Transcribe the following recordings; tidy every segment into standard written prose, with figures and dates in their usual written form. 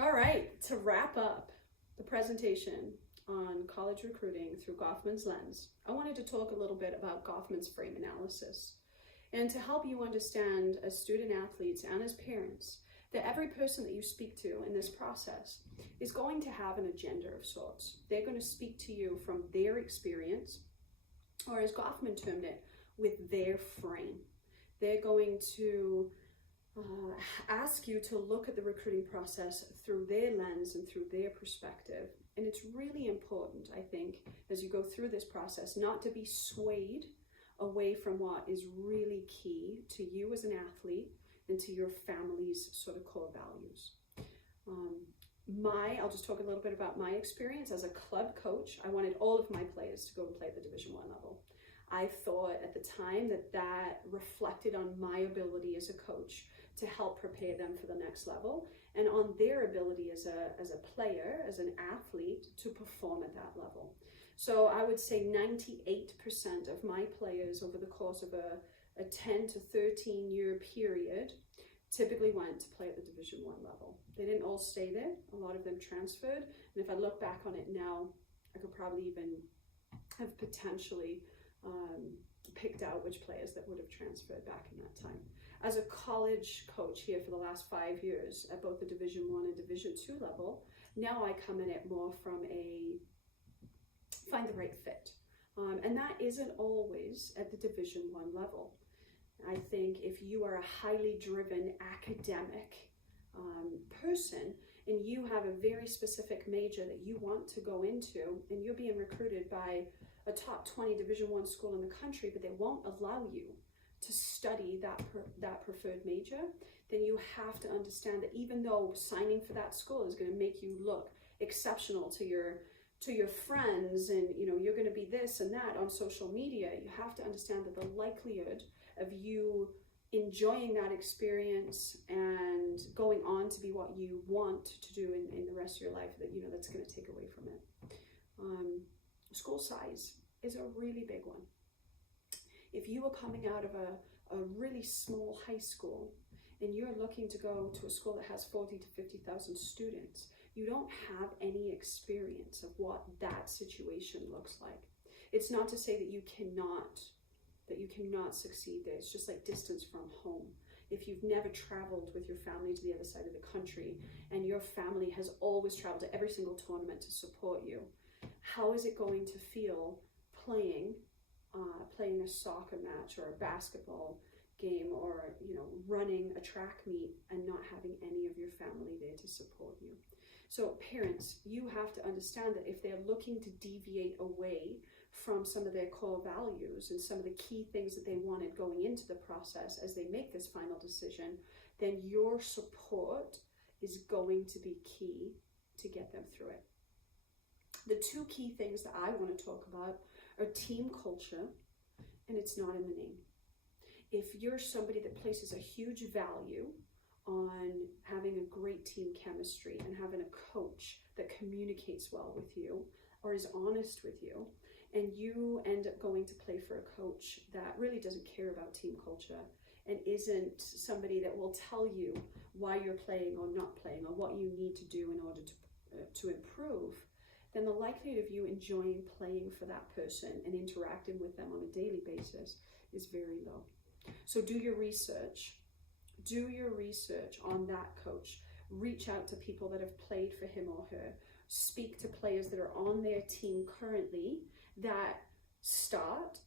All right, to wrap up the presentation on college recruiting through Goffman's lens, I wanted to talk a little bit about Goffman's frame analysis and to help you understand as student athletes and as parents that every person that you speak to in this process is going to have an agenda of sorts. They're going to speak to you from their experience, or as Goffman termed it, with their frame. They're going to ask you to look at the recruiting process through their lens and through their perspective. And it's really important, I think, as you go through this process, not to be swayed away from what is really key to you as an athlete and to your family's sort of core values. I'll just talk a little bit about my experience as a club coach. I wanted all of my players to go and play at the Division I level. I thought at the time that reflected on my ability as a coach to help prepare them for the next level and on their ability as a player, as an athlete, to perform at that level. So I would say 98% of my players over the course of a 10 to 13 year period typically went to play at the Division I level. They didn't all stay there. A lot of them transferred. And if I look back on it now, I could probably even have potentially picked out which players that would have transferred back in that time. As a college coach here for the last 5 years at both the Division I and Division II level, now I come in it more from a find the right fit. And that isn't always at the Division I level. I think if you are a highly driven academic person and you have a very specific major that you want to go into and you're being recruited by a top 20 Division I school in the country, but they won't allow you to study that preferred major, then you have to understand that even though signing for that school is going to make you look exceptional to your friends and you're going to be this and that on social media, you have to understand that the likelihood of you enjoying that experience and going on to be what you want to do in the rest of your life, that's going to take away from it. School size is a really big one. If you are coming out of a really small high school and you're looking to go to a school that has 40 to 50,000 students, you don't have any experience of what that situation looks like. It's not to say that you cannot succeed there. It's just like distance from home. If you've never traveled with your family to the other side of the country and your family has always traveled to every single tournament to support you, how is it going to feel playing a soccer match or a basketball game or running a track meet and not having any of your family there to support you? So parents, you have to understand that if they're looking to deviate away from some of their core values and some of the key things that they wanted going into the process as they make this final decision, then your support is going to be key to get them through it. The two key things that I want to talk about are team culture, and it's not in the name. If you're somebody that places a huge value on having a great team chemistry and having a coach that communicates well with you or is honest with you, and you end up going to play for a coach that really doesn't care about team culture and isn't somebody that will tell you why you're playing or not playing or what you need to do in order to improve, then the likelihood of you enjoying playing for that person and interacting with them on a daily basis is very low. So do your research. Do your research on that coach. Reach out to people that have played for him or her. Speak to players that are on their team currently that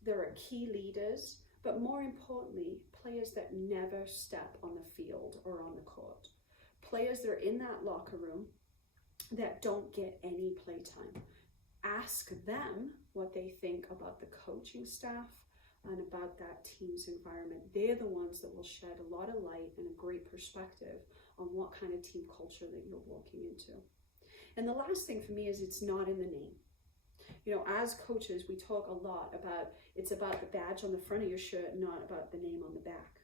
are key leaders, but more importantly, players that never step on the field or on the court. Players that are in that locker room that don't get any playtime. Ask them what they think about the coaching staff and about that team's environment. They're the ones that will shed a lot of light and a great perspective on what kind of team culture that you're walking into. And the last thing for me is it's not in the name. As coaches, we talk a lot about it's about the badge on the front of your shirt, not about the name on the back.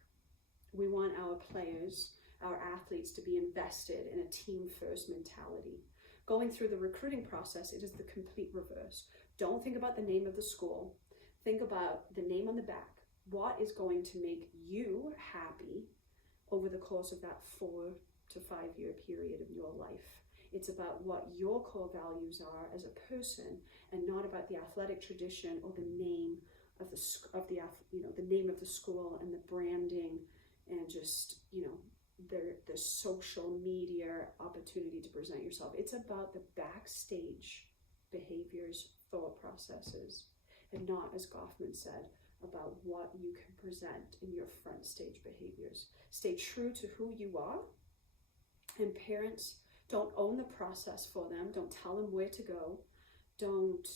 We want our players, our athletes to be invested in a team-first mentality. Going through the recruiting process, it is the complete reverse. Don't think about the name of the school. Think about the name on the back. What is going to make you happy over the course of that 4 to 5-year period of your life. It's about what your core values are as a person, and not about the athletic tradition or the name of the name of the school and the branding and just, the social media opportunity to present yourself. It's about the backstage behaviors, thought processes, and not, as Goffman said, about what you can present in your front stage behaviors. Stay true to who you are, and parents, don't own the process for them. Don't tell them where to go. Don't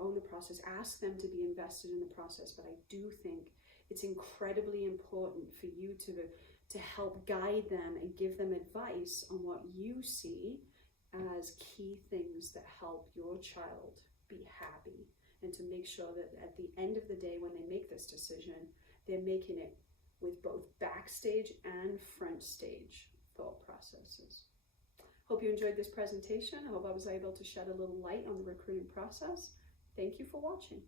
own the process. Ask them to be invested in the process. But I do think it's incredibly important for you to help guide them and give them advice on what you see as key things that help your child be happy, and to make sure that at the end of the day, when they make this decision, they're making it with both backstage and front stage thought processes. Hope you enjoyed this presentation. I hope I was able to shed a little light on the recruiting process. Thank you for watching.